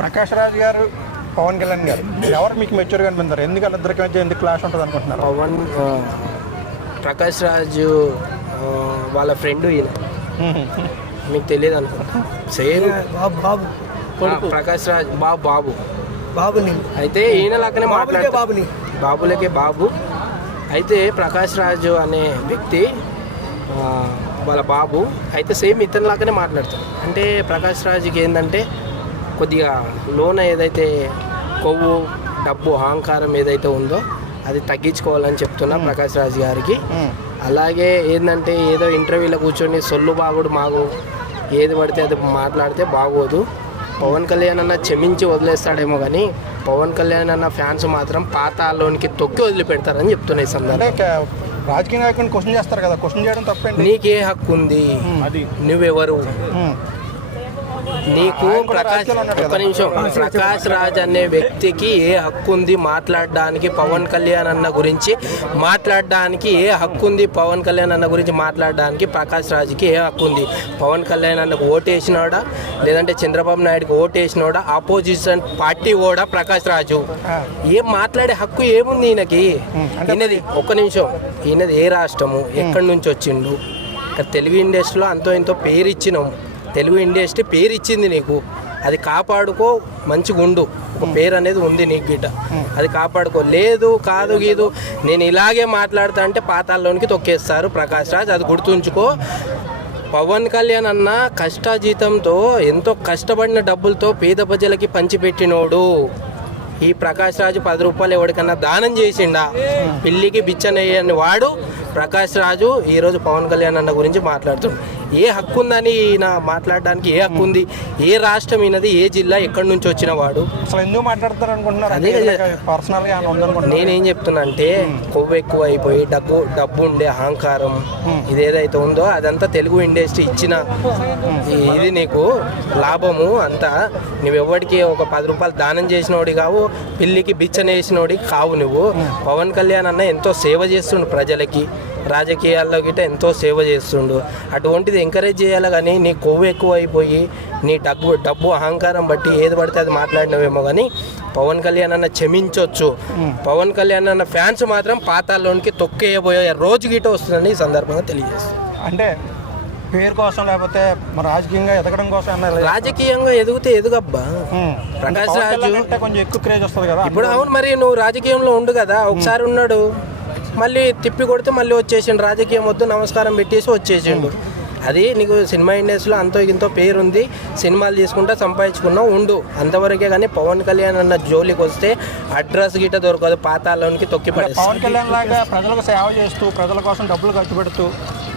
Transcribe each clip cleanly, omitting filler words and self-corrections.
ప్రకాష్ రాజ్ గారు, పవన్ కళ్యాణ్ గారు ఎవరు మీకు మెచ్యూర్గా అనిపించారు? ఎందుకు వాళ్ళిద్దరికి మధ్య ఎందుకు క్లాష్ ఉంటుంది అనుకుంటున్నారు? ప్రకాష్ రాజు వాళ్ళ ఫ్రెండ్ ఈయన, మీకు తెలియదు అనుకుంటా. సేమ్ బాబు ప్రకాష్ రాజ్ బాబు బాబుని అయితే ఈయన లాగానే మాట్లాడే బాబులకే బాబు. అయితే ప్రకాష్ రాజు అనే వ్యక్తి వాళ్ళ బాబు అయితే సేమ్ ఇతని లాగానే మాట్లాడతాడు. అంటే ప్రకాష్ రాజుకి ఏంటంటే కొద్దిగా లోన ఏదైతే కొవ్వు, డబ్బు, అహంకారం ఏదైతే ఉందో అది తగ్గించుకోవాలని చెప్తున్నా ప్రకాష్ రాజ్ గారికి. అలాగే ఏంటంటే ఏదో ఇంటర్వ్యూలో కూర్చొని సొల్లు బాగుడు మాగు ఏది పడితే అది మాట్లాడితే బాగోదు. పవన్ కళ్యాణ్ అన్న క్షమించి వదిలేస్తాడేమో కానీ పవన్ కళ్యాణ్ అన్న ఫ్యాన్స్ మాత్రం పాతాల్లోనికి తొక్కి వదిలిపెడతారని చెప్తున్నాయి. సందర్భంగా రాజకీయ నాయకుడిని క్వశ్చన్ చేస్తారు కదా, క్వశ్చన్ చేయడం తప్పండి. నీకే హక్కు ఉంది, నువ్వెవరు? నీకు ప్రకాష్ రాజ్ అనే వ్యక్తికి ఏ హక్కు ఉంది మాట్లాడడానికి? పవన్ కళ్యాణ్ అన్న గురించి మాట్లాడడానికి ఏ హక్కు ఉంది? పవన్ కళ్యాణ్ అన్న గురించి మాట్లాడడానికి ప్రకాష్ రాజ్కి ఏ హక్కు ఉంది? పవన్ కళ్యాణ్ అన్నకు ఓటేసినోడా, లేదంటే చంద్రబాబు నాయుడుకి ఓటేసినోడా, ఆపోజిషన్ పార్టీ ఓడా ప్రకాష్ రాజు? ఏం మాట్లాడే హక్కు ఏముంది ఈయనకి? ఈయనది ఒక్క నిమిషం, ఈయనది ఏ రాష్ట్రము, ఎక్కడి నుంచి వచ్చిండు? తెలుగు ఇండస్ట్రీలో అంతో ఎంతో పేరు ఇచ్చినాం. తెలుగు ఇండస్ట్రీ పేరు ఇచ్చింది నీకు, అది కాపాడుకో, మంచిగా ఉండు. ఒక పేరు అనేది ఉంది నీకు గిట్ట, అది కాపాడుకో. లేదు కాదు గీదు నేను ఇలాగే మాట్లాడతా అంటే పాతాల్లోనికి తొక్కేస్తారు ప్రకాష్ రాజ్, అది గుర్తుంచుకో. పవన్ కళ్యాణ్ అన్న కష్టాజీతంతో ఎంతో కష్టపడిన డబ్బులతో పేద ప్రజలకి పంచిపెట్టినోడు. ఈ ప్రకాష్ రాజు 10 రూపాయలు ఎవరికన్నా దానం చేసిండా? పిల్లికి బిచ్చనయ్యని వాడు ప్రకాష్ రాజు ఈరోజు పవన్ కళ్యాణ్ అన్న గురించి మాట్లాడుతున్నాడు. ఏ హక్కు ఉందని ఈయన మాట్లాడడానికి? ఏ హక్కు ఉంది? ఏ రాష్ట్రం ఈయనది? ఏ జిల్లా? ఎక్కడి నుంచి వచ్చిన వాడు? అసలు ఎందుకు మాట్లాడతారు అనుకుంటున్నారు? అదే నేనేం చెప్తున్నా అంటే కొవ్వు ఎక్కువ అయిపోయి డబ్బు ఉండే అహంకారం ఇదేదైతే ఉందో అదంతా తెలుగు ఇండస్ట్రీ ఇచ్చిన ఇది నీకు లాభము అంతా. నువ్వెవ్వడికి ఒక 10 రూపాయలు దానం చేసినోడి కావు, పిల్లికి బిచ్చనేసినోడి కావు. నువ్వు పవన్ కళ్యాణ్ అన్న ఎంతో సేవ చేస్తుండు ప్రజలకి, రాజకీయాల్లో గిట్ట ఎంతో సేవ చేస్తుండు. అటువంటిది ఎంకరేజ్ చేయాలి కానీ నీ కొవ్వు ఎక్కువ అయిపోయి నీ డబ్బు అహంకారం బట్టి ఏది పడితే అది మాట్లాడినవేమో కానీ పవన్ కళ్యాణ్ అన్న క్షమించవచ్చు. పవన్ కళ్యాణ్ అన్న ఫ్యాన్స్ మాత్రం పాతాల్లోనికి తొక్కేయబోయే రోజు గిట్ట వస్తుందని ఈ సందర్భంగా తెలియజేస్తుంది. అంటే పేరు కోసం లేకపోతే రాజకీయంగా ఎదగడం కోసం? రాజకీయంగా ఎదిగితే ఎదుగబ్బా ప్రకాష్ రాజు కొంచెం ఎక్కువ క్రేజ్ వస్తుంది కదా ఇప్పుడు. అవును, మరి నువ్వు రాజకీయంలో ఉండు కదా, ఒకసారి ఉన్నాడు మళ్ళీ తిప్పి కొడితే మళ్ళీ వచ్చేసిండు. రాజకీయం వద్దు నమస్కారం పెట్టేసి వచ్చేసిండు. అది నీకు సినిమా ఇండస్ట్రీలో అంతో ఇంతో పేరుంది, సినిమాలు తీసుకుంటా సంపాదించుకున్నావు ఉండు అంతవరకే. కానీ పవన్ కళ్యాణ్ అన్న జోలికి వస్తే అడ్రస్ గిట్ట దొరకదు, పాతాల్లోనికి తొక్కి పడేది. పవన్ కళ్యాణ్ లాగా ప్రజలకు సేవ చేస్తూ ప్రజల కోసం డబ్బులు ఖర్చు పెడుతూ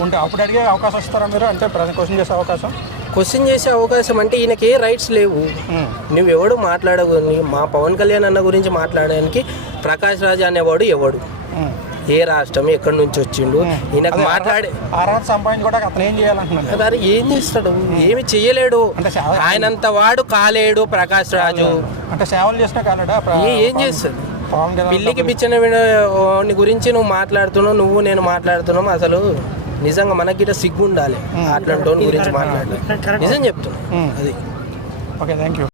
ఉంటే అప్పుడు అడిగే అవకాశం ఇస్తారా మీరు? అంటే క్వశ్చన్ చేసే అవకాశం? క్వశ్చన్ చేసే అవకాశం అంటే ఈయనకి ఏ రైట్స్ లేవు. నువ్వెవడు మాట్లాడవు. మా పవన్ కళ్యాణ్ అన్న గురించి మాట్లాడడానికి ప్రకాష్ రాజ్ అనేవాడు ఎవడు? ఏ రాష్ట్రం, ఎక్కడి నుంచి వచ్చిండు? ఈయనకు మాట్లాడే సంపాదించుకోవడానికి అతను ఏం చేయాలంటున్నాడు? అరే ఏం చేస్తాడు? ఏమి చెయ్యలేడు. ఆయనంత వాడు కాలేడు ప్రకాష్ రాజు. అంటే సేవలు చేసినా కాలేడా? ఏం చేస్తాడు? పిల్లికి పిచ్చిన గురించి నువ్వు మాట్లాడుతున్నావు, నువ్వు నేను మాట్లాడుతున్నావు. అసలు నిజంగా మనకి సిగ్గు ఉండాలి అట్లాంటి గురించి మాట్లాడాలి. నిజం చెప్తున్నా అది. Okay, thank you.